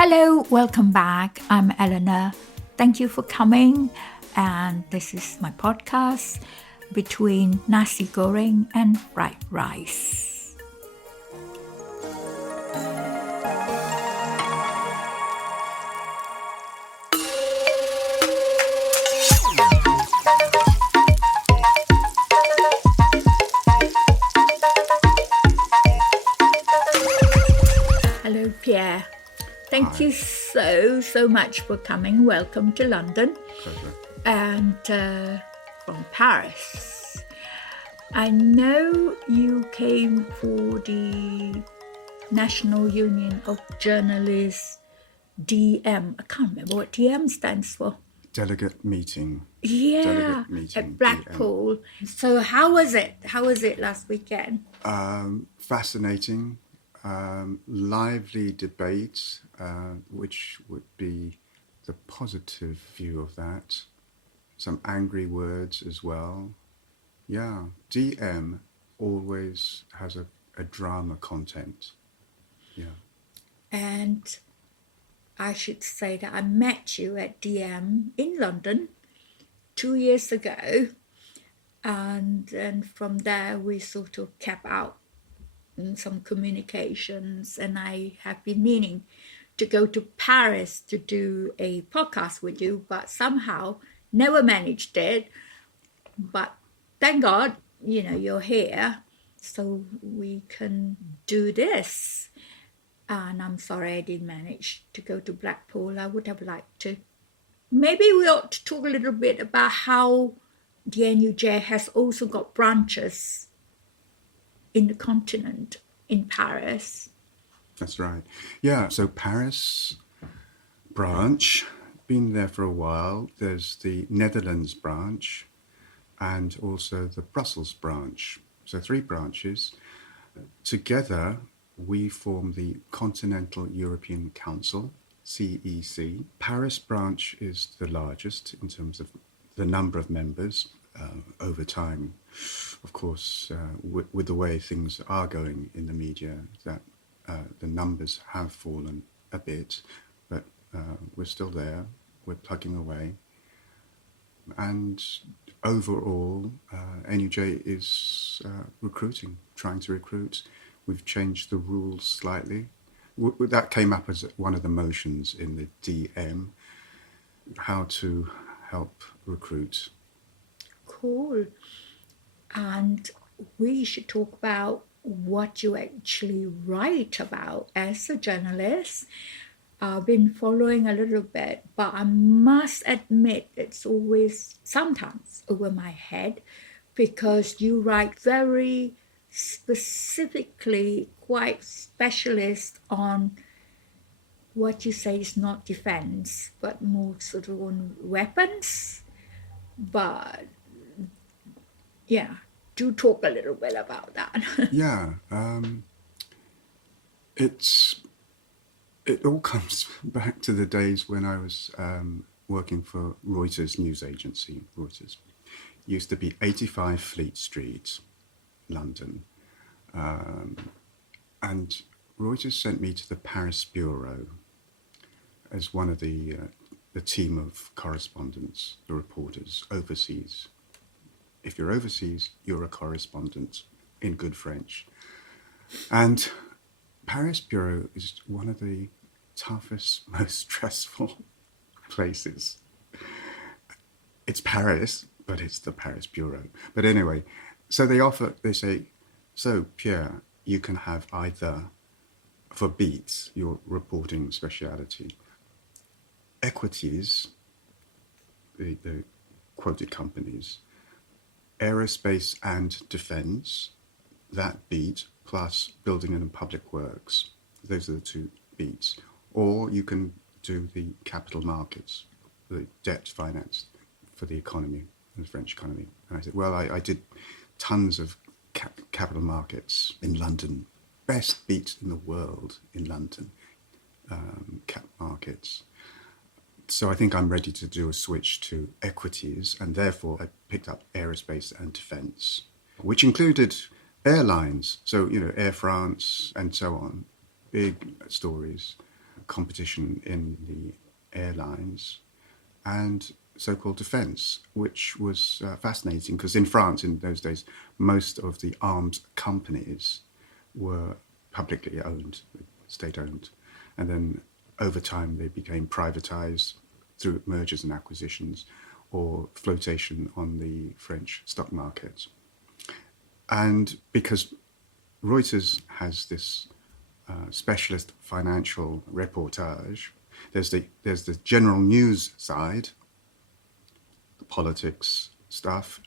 Hello, welcome back. I'm Eleanor. Thank you for coming. And this is my podcast between Nasi Goreng and fried rice. Hello, Pierre. Thank you so much for coming. Welcome to London. Pleasure. And from Paris. I know you came for the National Union of Journalists, DM. I can't remember what DM stands for. Delegate meeting. Yeah, Delegate meeting, at Blackpool. So how was it? How was it last weekend? Fascinating. Lively debate, which would be the positive view of that. Some angry words as well. Yeah, DM always has a drama content. Yeah. And I should say that I met you at DM in London 2 years ago. And then from there, we sort of kept out some communications, and I have been meaning to go to Paris to do a podcast with you, but somehow never managed it. But thank God, you're here, so we can do this. And I'm sorry I didn't manage to go to Blackpool. I would have liked to. Maybe we ought to talk a little bit about how the NUJ has also got branches in the continent, in Paris. That's right. Yeah, so Paris branch, been there for a while. There's the Netherlands branch and also the Brussels branch. So 3 branches. Together, we form the Continental European Council, CEC. Paris branch is the largest in terms of the number of members. Over time, of course, with the way things are going in the media, that the numbers have fallen a bit, but we're still there, we're plugging away. And overall, NUJ is trying to recruit. We've changed the rules slightly. That came up as one of the motions in the DM, how to help recruit. Cool. And we should talk about what you actually write about as a journalist. I've been following a little bit, but I must admit it's always sometimes over my head, because you write very specifically, quite specialist on what you say is not defense, but more sort of on weapons. But yeah, do talk a little bit about that. Yeah, it all comes back to the days when I was working for Reuters news agency. Reuters used to be 85 Fleet Street, London, and Reuters sent me to the Paris bureau as one of the team of correspondents, the reporters overseas. If you're overseas, you're a correspondent in good French. And Paris bureau is one of the toughest, most stressful places. It's Paris, but it's the Paris bureau. But anyway, so they say, so Pierre, you can have either, for beats, your reporting speciality, equities, the quoted companies, aerospace and defence, that beat, plus building and public works. Those are the 2 beats. Or you can do the capital markets, the debt finance for the economy, the French economy. And I said, well, I did tons of capital markets in London. Best beat in the world in London, cap markets. So I think I'm ready to do a switch to equities, and therefore I picked up aerospace and defence, which included airlines. So, Air France and so on, big stories. competition in the airlines and so-called defence, which was fascinating because in France in those days, most of the arms companies were publicly owned, state-owned. And then over time, they became privatised through mergers and acquisitions or flotation on the French stock market. And because Reuters has this specialist financial reportage, there's the general news side, the politics stuff.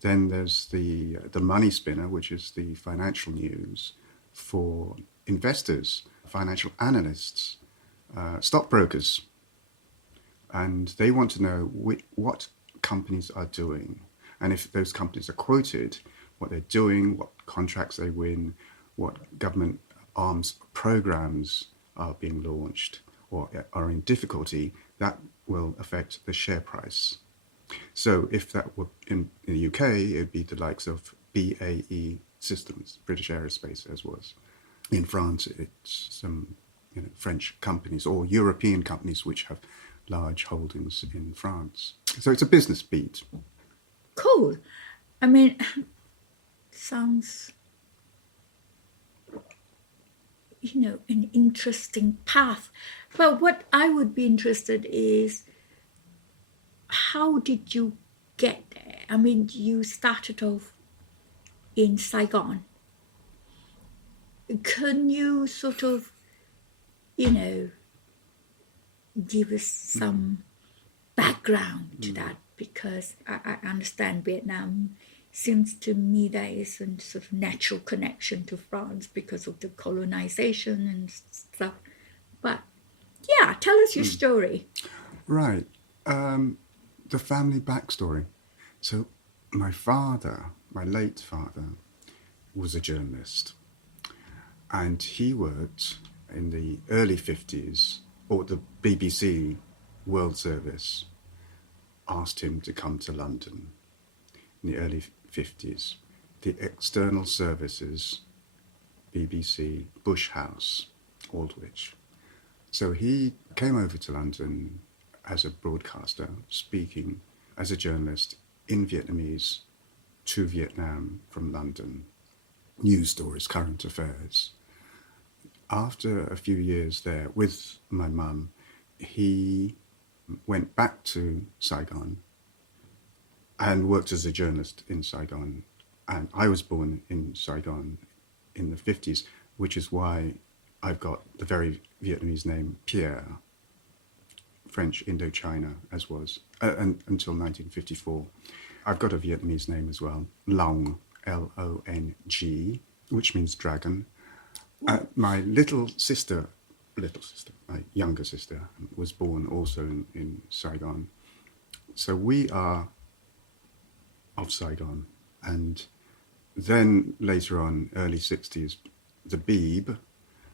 Then there's the money spinner, which is the financial news for investors, financial analysts, stockbrokers. And they want to know what companies are doing. And if those companies are quoted, what they're doing, what contracts they win, what government arms programs are being launched or are in difficulty, that will affect the share price. So if that were in the UK, it would be the likes of BAE Systems, British Aerospace, as was. In France, it's some French companies or European companies which have large holdings in France. So it's a business beat. Cool. I mean, sounds, an interesting path. Well, what I would be interested is, how did you get there? I mean, you started off in Saigon. Can you sort of, give us some background to that? Because I understand Vietnam seems to me there is a sort of natural connection to France because of the colonization and stuff. But yeah, tell us your story. Right. The family backstory. So my father, my late father, was a journalist. And he worked in the early 50s, or the BBC World Service asked him to come to London in the early 50s. The External Services, BBC, Bush House, Aldwych. So he came over to London as a broadcaster, speaking as a journalist in Vietnamese to Vietnam from London. News stories, current affairs. After a few years there with my mum, he went back to Saigon and worked as a journalist in Saigon. And I was born in Saigon in the 50s, which is why I've got the very Vietnamese name Pierre, French Indochina, as was, until 1954. I've got a Vietnamese name as well, Long, Long, which means dragon. My little sister, my younger sister, was born also in Saigon. So we are of Saigon. And then later on, early 60s, the Beeb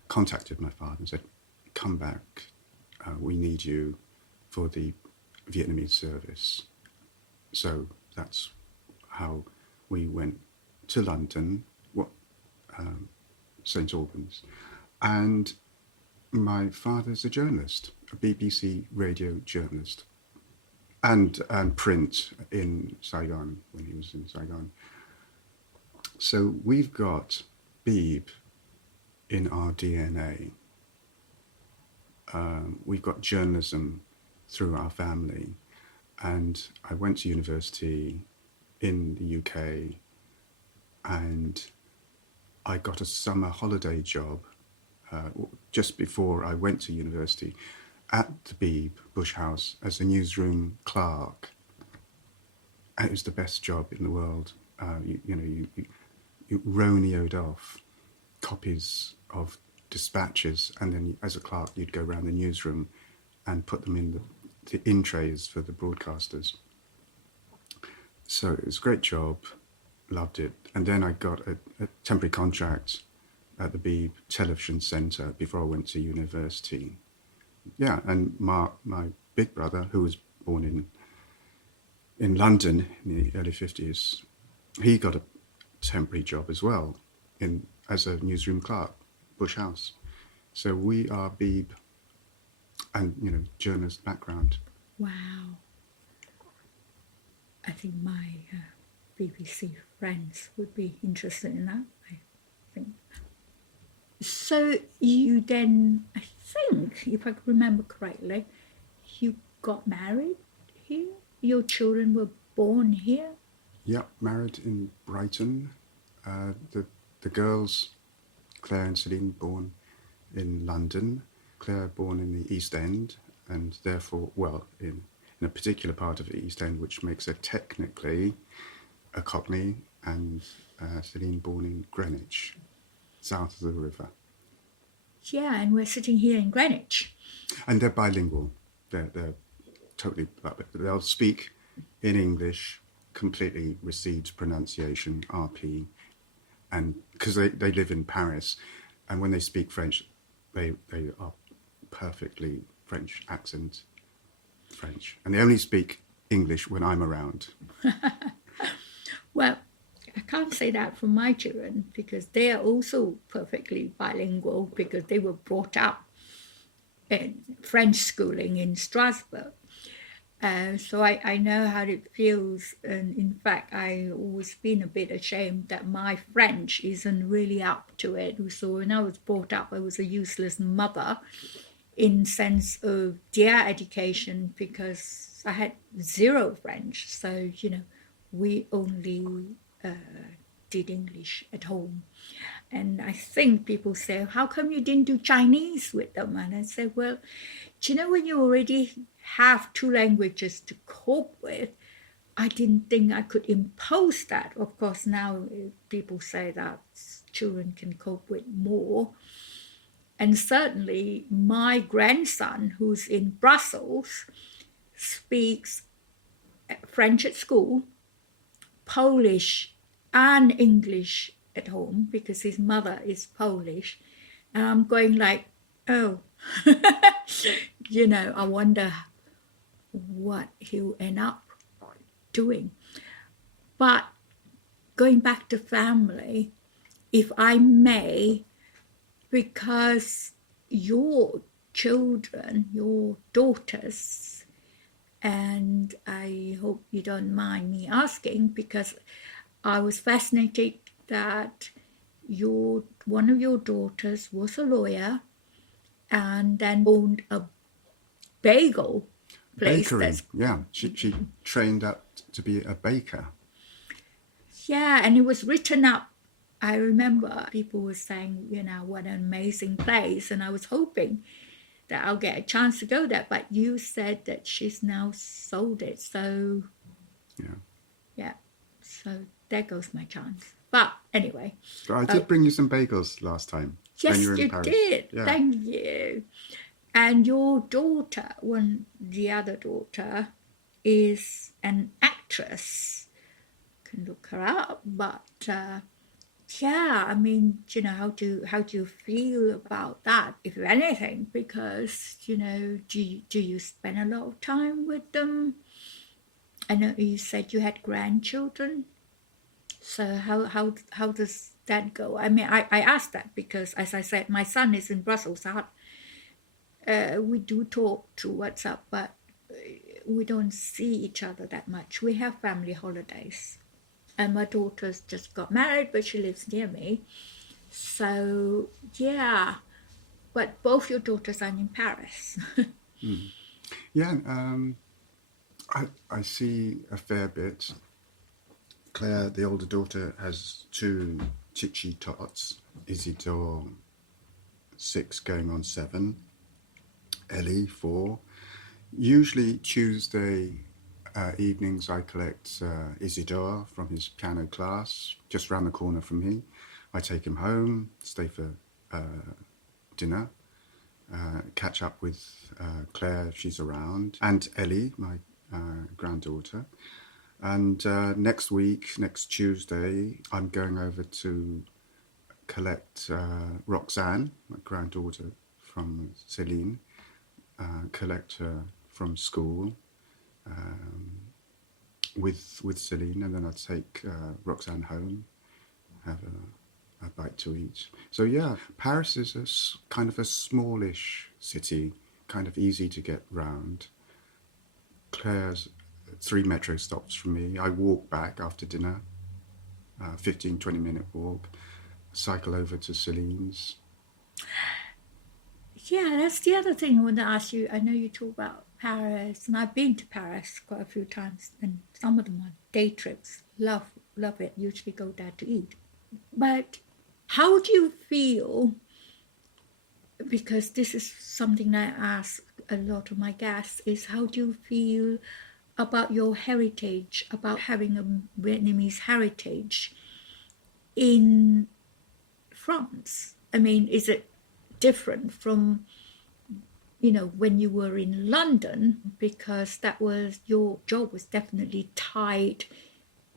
contacted my father and said, come back, we need you for the Vietnamese service. So that's how we went to London, St. Albans. And my father's a journalist, a BBC radio journalist, and print in Saigon when he was in Saigon. So we've got Beeb in our DNA. We've got journalism through our family. And I went to university in the UK, and I got a summer holiday job just before I went to university at the Beeb Bush House as a newsroom clerk. And it was the best job in the world. You roneoed off copies of dispatches, and then as a clerk you'd go around the newsroom and put them in the in trays for the broadcasters. So it was a great job, loved it. And then I got a temporary contract at the Beeb Television Centre before I went to university. Yeah, and my big brother, who was born in London in the early 50s, he got a temporary job as well as a newsroom clerk, Bush House. So we are Beeb and, journalist background. Wow. I think my BBC friends would be interested in that, I think. So you then, I think, if I remember correctly, you got married here? Your children were born here? Yeah, married in Brighton. The girls, Claire and Celine, born in London. Claire born in the East End, and therefore, in a particular part of the East End, which makes her technically a Cockney, and Celine born in Greenwich, south of the river. Yeah, and we're sitting here in Greenwich. And they're bilingual. They're totally, they'll speak in English, completely recedes pronunciation, RP, and because they live in Paris, and when they speak French, they are perfectly French accent French, and they only speak English when I'm around. Well, I can't say that for my children because they are also perfectly bilingual because they were brought up in French schooling in Strasbourg. So I know how it feels, and in fact I always been a bit ashamed that my French isn't really up to it. So when I was brought up, I was a useless mother in sense of their education because I had zero French. So we only did English at home. And I think people say, how come you didn't do Chinese with them? And I say, well, when you already have two languages to cope with, I didn't think I could impose that. Of course, now people say that children can cope with more. And certainly my grandson, who's in Brussels, speaks French at school, Polish and English at home because his mother is Polish. And I'm going like, oh, I wonder what he'll end up doing. But going back to family, if I may, because your children, your daughters, and I hope you don't mind me asking because I was fascinated that one of your daughters was a lawyer and then owned a bagel place. Bakery, yeah. She trained up to be a baker. Yeah, and it was written up. I remember people were saying, what an amazing place, and I was hoping that I'll get a chance to go there. But you said that she's now sold it, so yeah. So there goes my chance. But anyway, But I did bring you some bagels last time. Yes, when you were in you Paris. did. Yeah. Thank you. And your daughter, the other daughter, is an actress. Can look her up, but yeah, I mean, how do you feel about that, if anything? Because do you spend a lot of time with them? I know you said you had grandchildren. So how does that go? I mean, I asked that because, as I said, my son is in Brussels. We do talk through WhatsApp, but we don't see each other that much. We have family holidays. And my daughter's just got married, but she lives near me. So, yeah. But both your daughters are in Paris. Yeah, I see a fair bit. Claire, the older daughter, has two Chichi tots. Isidore, 6 going on 7. Ellie, 4. Usually Tuesday evenings I collect Isidore from his piano class, just round the corner from me. I take him home, stay for dinner, catch up with Claire if she's around, and Ellie, my granddaughter. And next Tuesday, I'm going over to collect Roxanne, my granddaughter from Celine, collect her from school with Celine, and then I'll take Roxanne home, have a bite to eat. So yeah, Paris is kind of a smallish city kind of easy to get round. Claire's 3 metro stops from me. I walk back after dinner, 15, 20-minute walk, cycle over to Celine's. Yeah, that's the other thing I want to ask you. I know you talk about Paris, and I've been to Paris quite a few times, and some of them are day trips. Love it. Usually go there to eat. But how do you feel? Because this is something I ask a lot of my guests, is how do you feel about your heritage, about having a Vietnamese heritage in France? I mean, is it different from, when you were in London? Because that was, your job was definitely tied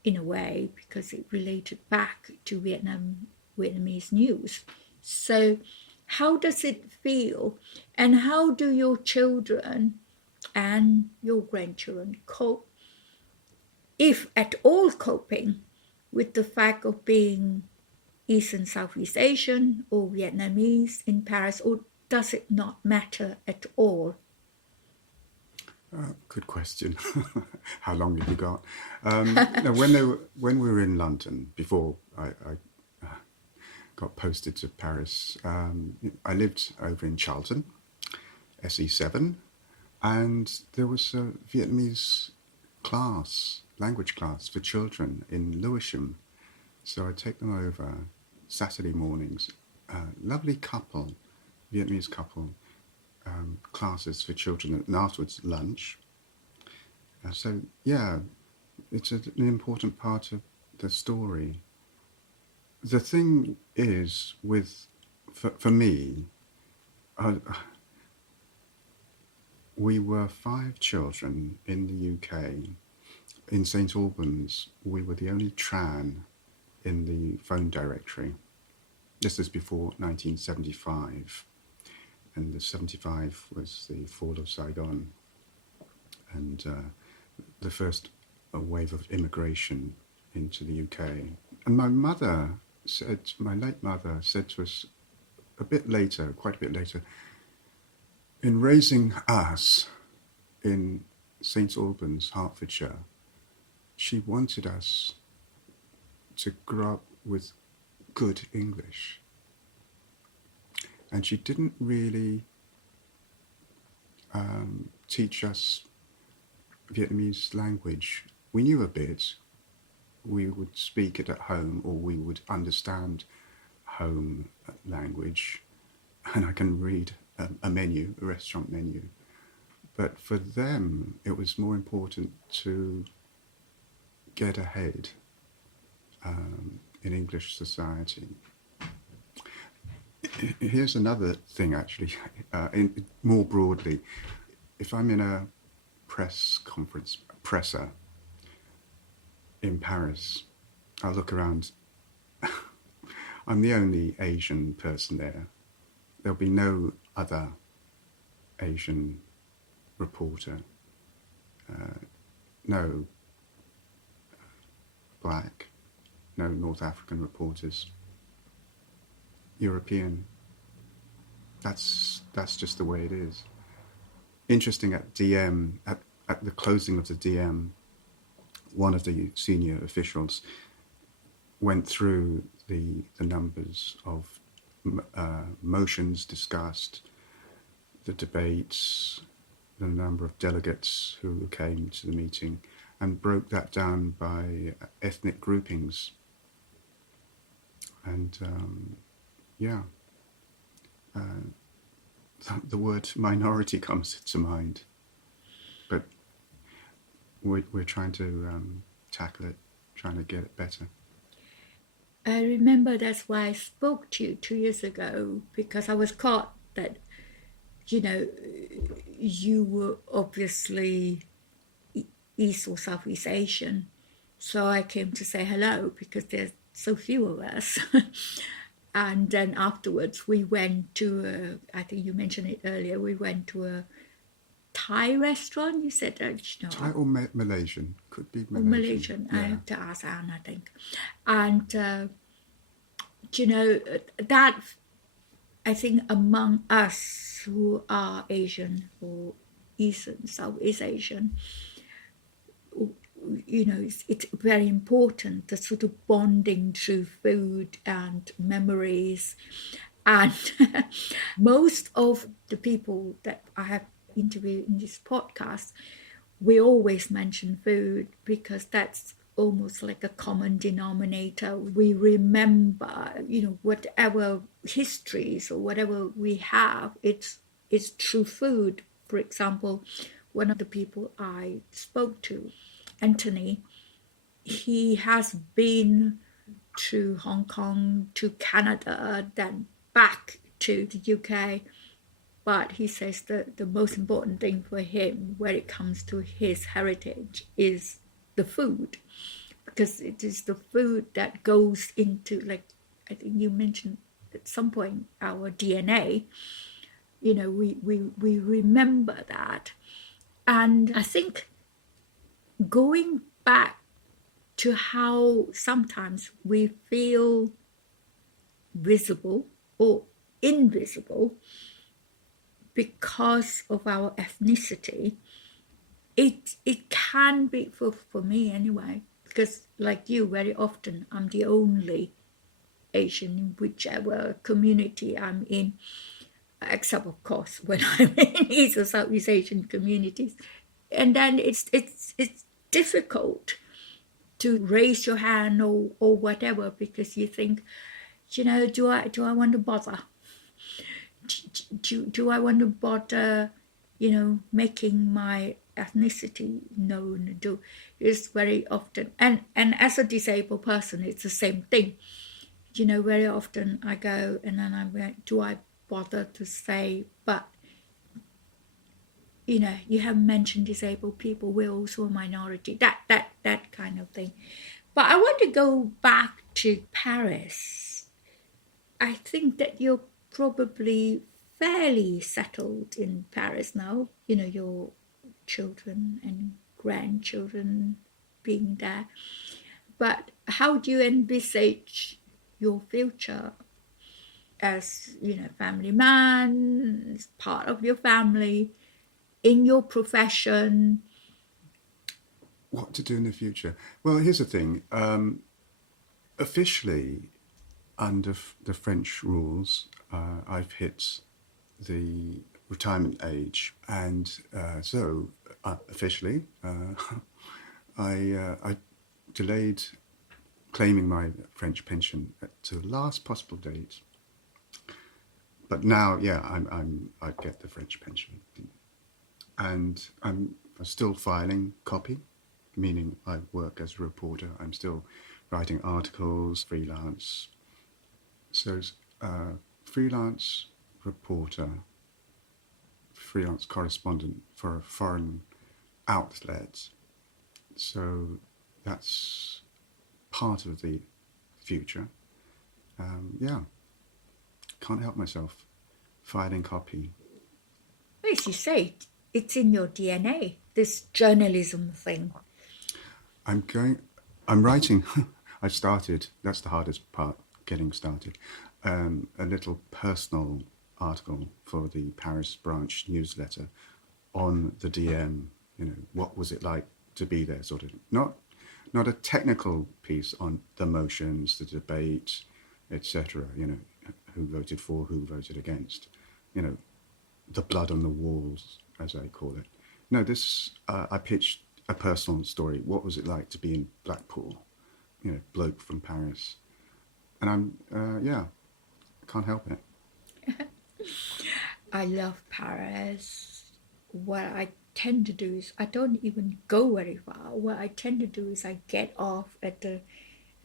in a way because it related back to Vietnamese news. So how does it feel, and how do your children and your grandchildren cope, if at all coping, with the fact of being East and Southeast Asian or Vietnamese in Paris, or does it not matter at all? Good question. How long have you got? No, when we were in London, before I got posted to Paris, I lived over in Charlton, SE7, and there was a Vietnamese language class for children in Lewisham. So I'd take them over Saturday mornings. Lovely couple, Vietnamese couple, classes for children, and afterwards lunch. So yeah, it's an important part of the story. The thing is, for me, we were 5 children in the UK. In St Albans, we were the only Tran in the phone directory. This is before 1975, and the 75 was the fall of Saigon, and the first wave of immigration into the UK. And my late mother said to us quite a bit later, in raising us in St Albans, Hertfordshire, she wanted us to grow up with good English. And she didn't really teach us Vietnamese language. We knew a bit. We would speak it at home, or we would understand home language. And I can read a restaurant menu. But for them, it was more important to get ahead in English society. Here's another thing, actually, more broadly. If I'm in a presser in Paris, I'll look around. I'm the only Asian person there. There'll be no other Asian reporter, no black, no North African reporters, European. That's just the way it is. Interesting, at DM, at the closing of the DM, one of the senior officials went through the numbers of motions discussed, the debates, the number of delegates who came to the meeting, and broke that down by ethnic groupings. And the word minority comes to mind, but we're trying to tackle it, trying to get it better. I remember that's why I spoke to you 2 years ago, because I was caught that, you were obviously East or Southeast Asian. So I came to say hello because there's so few of us. And then afterwards we went to, I think you mentioned it earlier, we went to a Thai restaurant. You said that, Thai or Malaysian, could be Malaysian. Malaysian. Yeah. I have to ask Anne, I think. And that, I think, among us who are Asian or Eastern, Southeast Asian, it's very important, the sort of bonding through food and memories. And most of the people that I have interviewed in this podcast, we always mention food because that's almost like a common denominator. We remember, whatever histories or whatever we have, it's through food. For example, one of the people I spoke to, Anthony, he has been to Hong Kong, to Canada, then back to the UK. But he says that the most important thing for him when it comes to his heritage is the food, because it is the food that goes into, like I think you mentioned at some point, our DNA. We remember that. And I think going back to how sometimes we feel visible or invisible because of our ethnicity, it can be, for me anyway, because like you, very often I'm the only Asian in whichever community I'm in, except of course when I'm in East or Southeast Asian communities. And then it's difficult to raise your hand or whatever, because you think, do I want to bother? Do I want to bother, making my ethnicity known? It's very often, and as a disabled person, it's the same thing. Very often I go and then I'm like, do I bother to say, but you have mentioned disabled people, we're also a minority, that kind of thing. But I want to go back to Paris. I think that you're probably fairly settled in Paris now, your children and grandchildren being there. But how do you envisage your future as, family man, as part of your family, in your profession? What to do in the future? Well, here's the thing. Officially, under the French rules, I've hit the retirement age, and so officially, I delayed claiming my French pension to the last possible date. But now, yeah, I get the French pension, and I'm still filing copy, meaning I work as a reporter. I'm still writing articles, freelance. So, freelance reporter, freelance correspondent for a foreign outlet. So that's part of the future. Yeah, can't help myself filing copy. As you say, it's in your DNA, this journalism thing. I'm writing. I started. That's the hardest part, getting started. A little personal article for the Paris branch newsletter on the DM. What was it like to be there? Sort of not a technical piece on the motions, the debate, etc. Who voted for, who voted against. The blood on the walls, as I call it. No, this I pitched a personal story. What was it like to be in Blackpool? Bloke from Paris, and I'm can't help it. I love Paris. What I tend to do is I don't even go very far. What I tend to do is I get off at the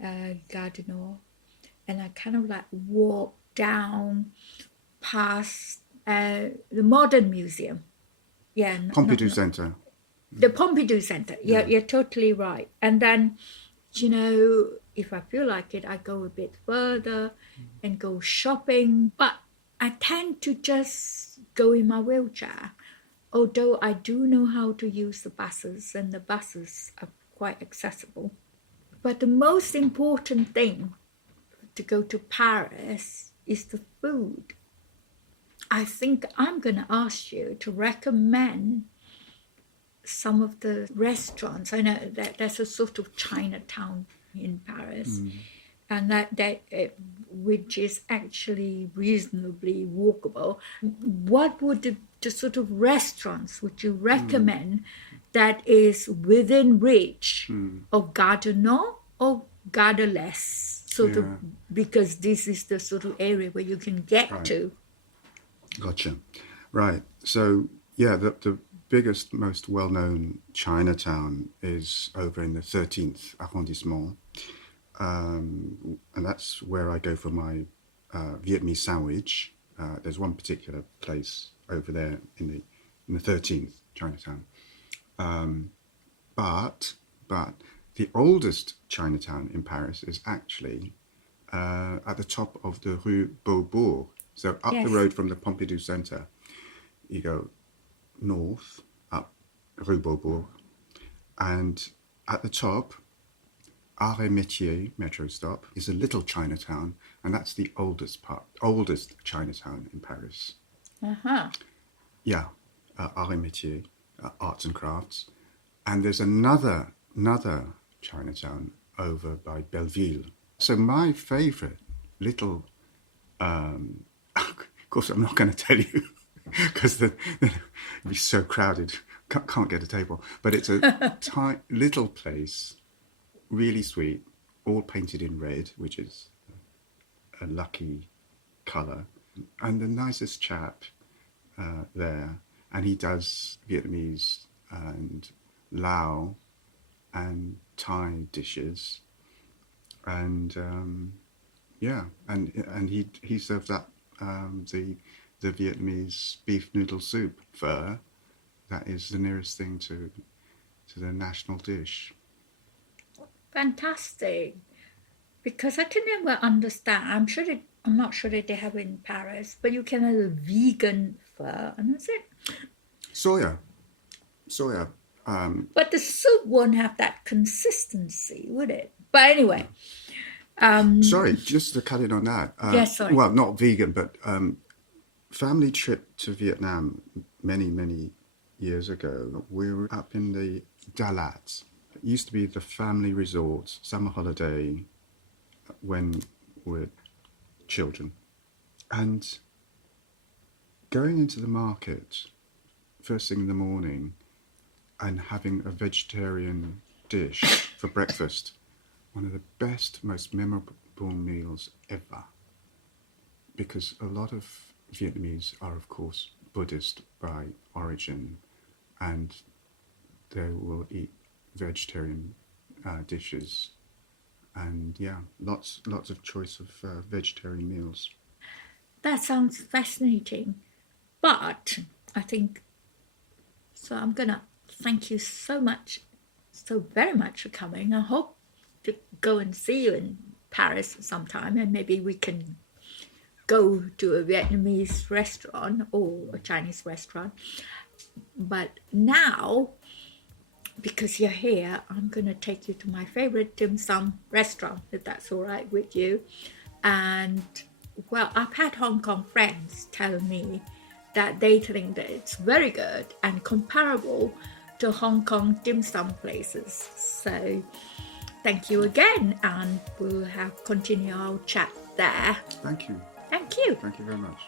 Gare du Nord, and I kind of like walk down past the Modern Museum. Yeah, Pompidou Centre. The Pompidou Centre. Yeah, you're totally right. And then, if I feel like it, I go a bit further and go shopping. But I tend to just go in my wheelchair, although I do know how to use the buses, and the buses are quite accessible. But the most important thing to go to Paris is the food. I think I'm going to ask you to recommend some of the restaurants. I know that there's a sort of Chinatown in Paris, and which is actually reasonably walkable. What would the sort of restaurants would you recommend that is within reach of Gare du Nord or Gare de l'Est? Sort of, because this is the sort of area where you can get to. Gotcha. Right. So, yeah, the biggest, most well-known Chinatown is over in the 13th arrondissement. And that's where I go for my Vietnamese sandwich. There's one particular place over there in the 13th Chinatown. But the oldest Chinatown in Paris is actually at the top of the Rue Beaubourg. So up the road from the Pompidou Centre, you go north up Rue Beaubourg, and at the top, Arrêt Métier metro stop is a little Chinatown, and that's the oldest Chinatown in Paris. Yeah, Arrêt Métier, arts and crafts, and there's another Chinatown over by Belleville. So my favourite little, of course I'm not going to tell you because it'd be so crowded, can't get a table. But it's a little place, really sweet, all painted in red, which is a lucky colour. And the nicest chap there, and he does Vietnamese and Lao and Thai dishes, and and he serves up the Vietnamese beef noodle soup pho. That is the nearest thing to the national dish. Fantastic, because I can never understand. I'm not sure that they have it in Paris, but you can have a vegan pho, and that's it. Soya. But the soup won't have that consistency, would it? But anyway. Sorry, just to cut in on that. Sorry. Well, not vegan, but family trip to Vietnam many years ago. We were up in the Delegates. It used to be the family resort, summer holiday, when we were children. And going into the market first thing in the morning and having a vegetarian dish for breakfast, one of the best, most memorable meals ever. Because a lot of Vietnamese are, of course, Buddhist by origin, and they will eat vegetarian dishes. And yeah, lots of choice of vegetarian meals. That sounds fascinating. But I think, so I'm going to thank you so very much for coming. I hope to go and see you in Paris sometime, and maybe we can go to a Vietnamese restaurant or a Chinese restaurant. But now, because you're here, I'm going to take you to my favorite dim sum restaurant, if that's all right with you. And, well, I've had Hong Kong friends tell me that they think that it's very good and comparable to Hong Kong dim sum places. So thank you again, and we'll continue our chat there. Thank you. Thank you. Thank you very much.